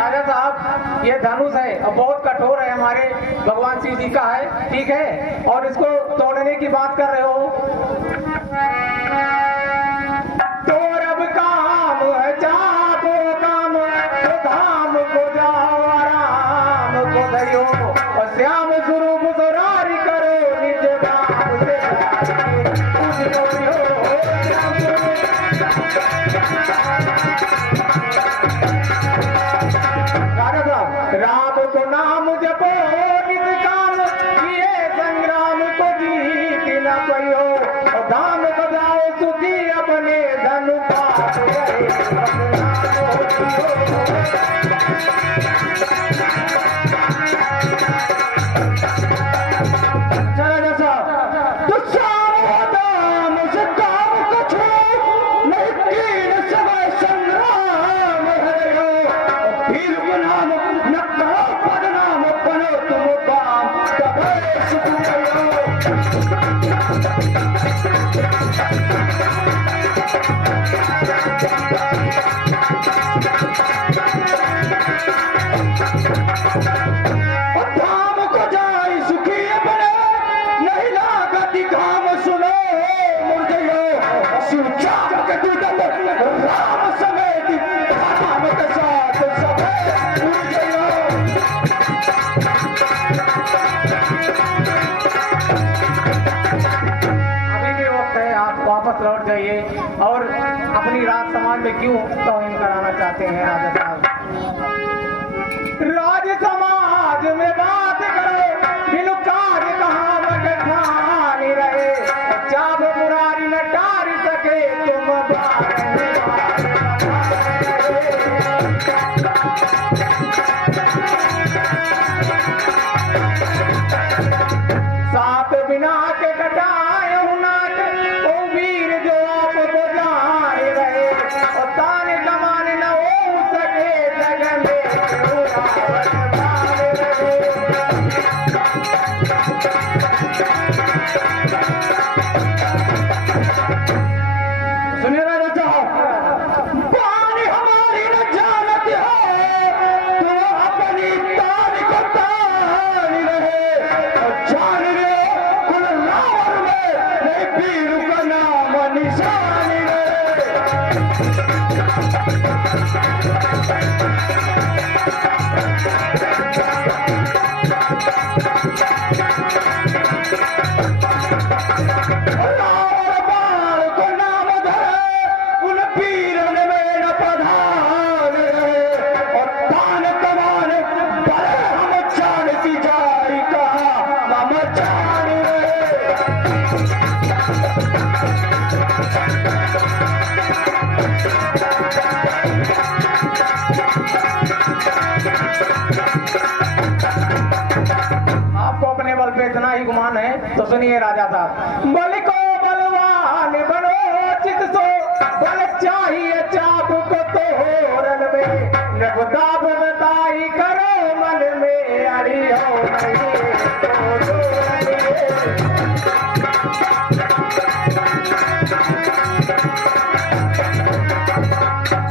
राजा साहब, ये धनुष है और बहुत कठोर है, हमारे भगवान शिव जी का है, ठीक है, और इसको तोड़ने की बात कर रहे हो तो अब काम है, जाको काम तो धाम को जाओ, आराम को धरो और श्याम स्वरूप सुरारी करो, निज धाम से राम को नाम जपो, निज काम किए संग्राम को जीत न पायो, और धाम बजाओ सुखी अपने धनु Thank you. और अपनी राज समाज में क्यों तौहीन कराना चाहते हैं राजा साहब? राज समाज में बात करो बिनु कार्य कहाँ बगठानी रहे, चाप मुरारी न टारी सके तुम सात बिना के कटाए नाट ओ वीर जो आप बुझाए रहे, और ताने कमाने न हो सके जग में सुनिए राजा साहब, पानी हमारी न जानत है तो अपनी तान को तान रहे, और जान रे कुल रावण में नहीं वीर का नाम निशान इतना ही गुमान है तो सुनिए राजा साहब, बल को बलवान बनो चित सो, बल चाहिए चाप को तोरन में, नगदाब बताई करो मन में, अड़ी हो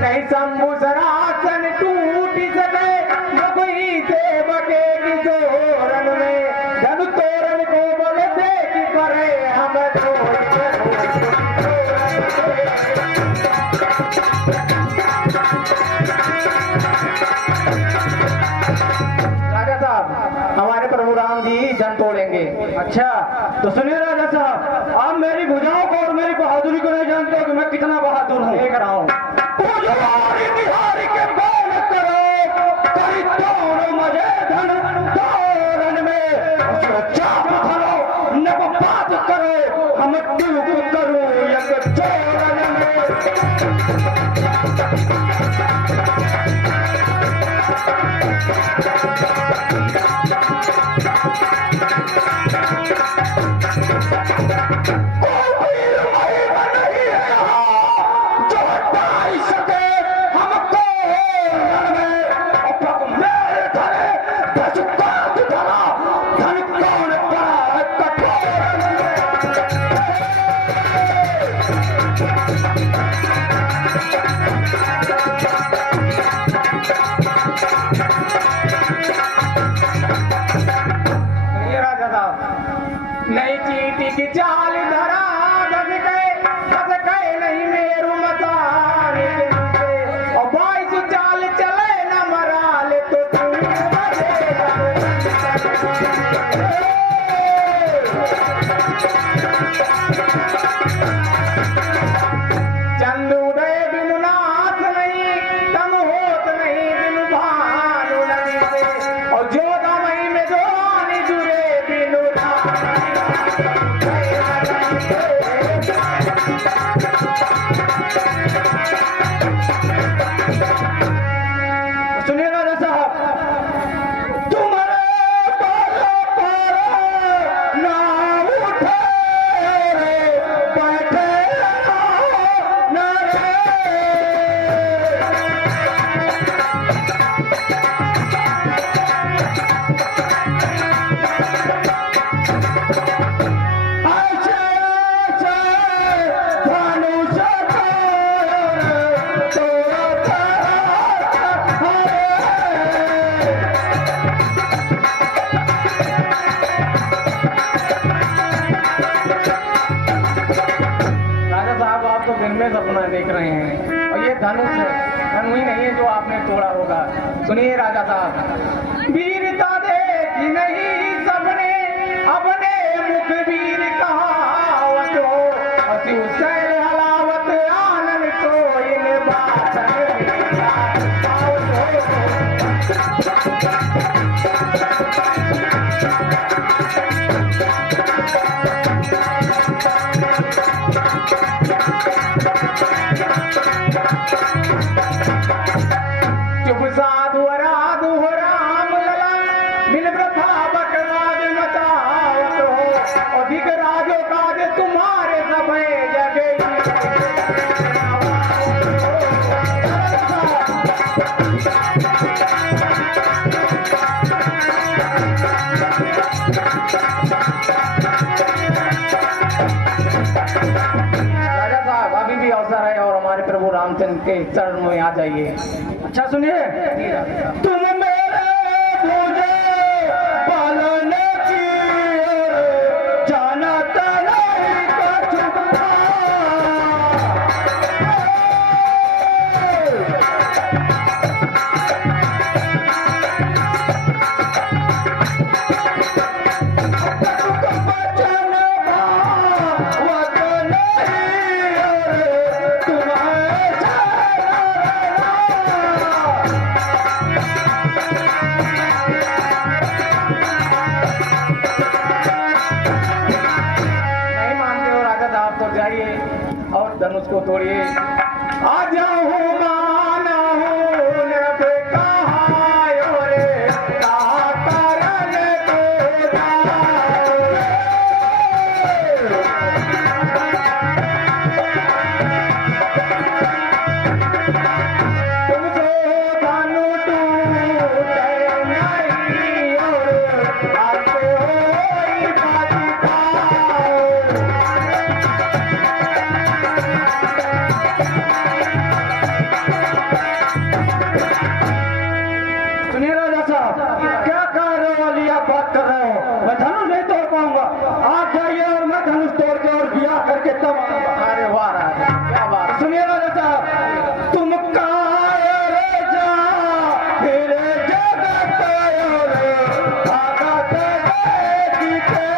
नहीं शंभु सरासन टूटी सके मगही से बगेगी जोरन में, धनु तोरण को बोले देखी करे हम राजा साहब, हमारे प्रभु राम जी जन तोड़ेंगे। अच्छा तो सुनिए राजा साहब, आप मेरी भुजाओं को और मेरी बहादुरी को नहीं जानते हो कि मैं कितना बहादुर हूँ। देख रहा हूँ नई चीटी की चाल धरा दस गए नहीं मेरू मताने के नीचे, और 22 चाल चले न मरा ले तो तू चंद उदय बिनु नाथ नहीं, तम होत नहीं बिनु भानु नदी से, और जोधा मई में जो आनी जुरे बिनु सुनिए राजा साहब, तुम्हारे पर ना उठे बैठे ना दिन में सपना देख रहे हैं, और ये धनुष है, धनु ही नहीं है जो आपने तोड़ा होगा। सुनिए राजा साहब, वीरता देखी नहीं सबने अपने मुख वीर कहावत हो, शिव शैल हलावत ही अवसर है और हमारे प्रभु रामचंद्र के चरण में आ जाइए। अच्छा सुनिए, तुम मेरे मुझे पालने की और जानता नहीं कछु था। जाइए और धनुष को तोड़िए। आ जाऊं माना हूं न बेकहायो रे, कहा करन को जाओ। तुमसे भानु टूटे नहीं और आते होई बाजी क्या कह रहे हो वाली आप बात कर रहे हो? मैं धनुष नहीं तोड़ पाऊंगा। आप जाइए और मैं धनुष तोड़ के और ब्याह करके तब आऊंगा। अरे वाह राजा, क्या बात। सुनिए राजा साहब, तुम कायर जा फिर जगत और भागत जीते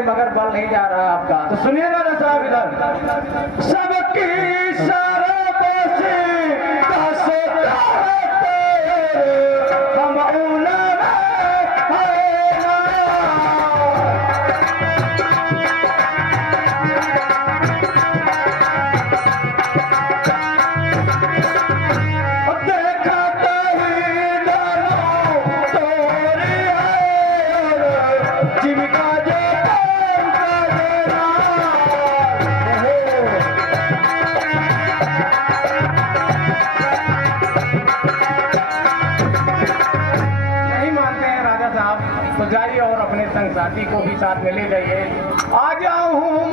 मगर बल नहीं जा रहा आपका। तो सुनिए ना साहब, इधर सबकी सरबसी हम तो जाइए और अपने संग साथी को भी साथ में ले जाइए। आ जाऊं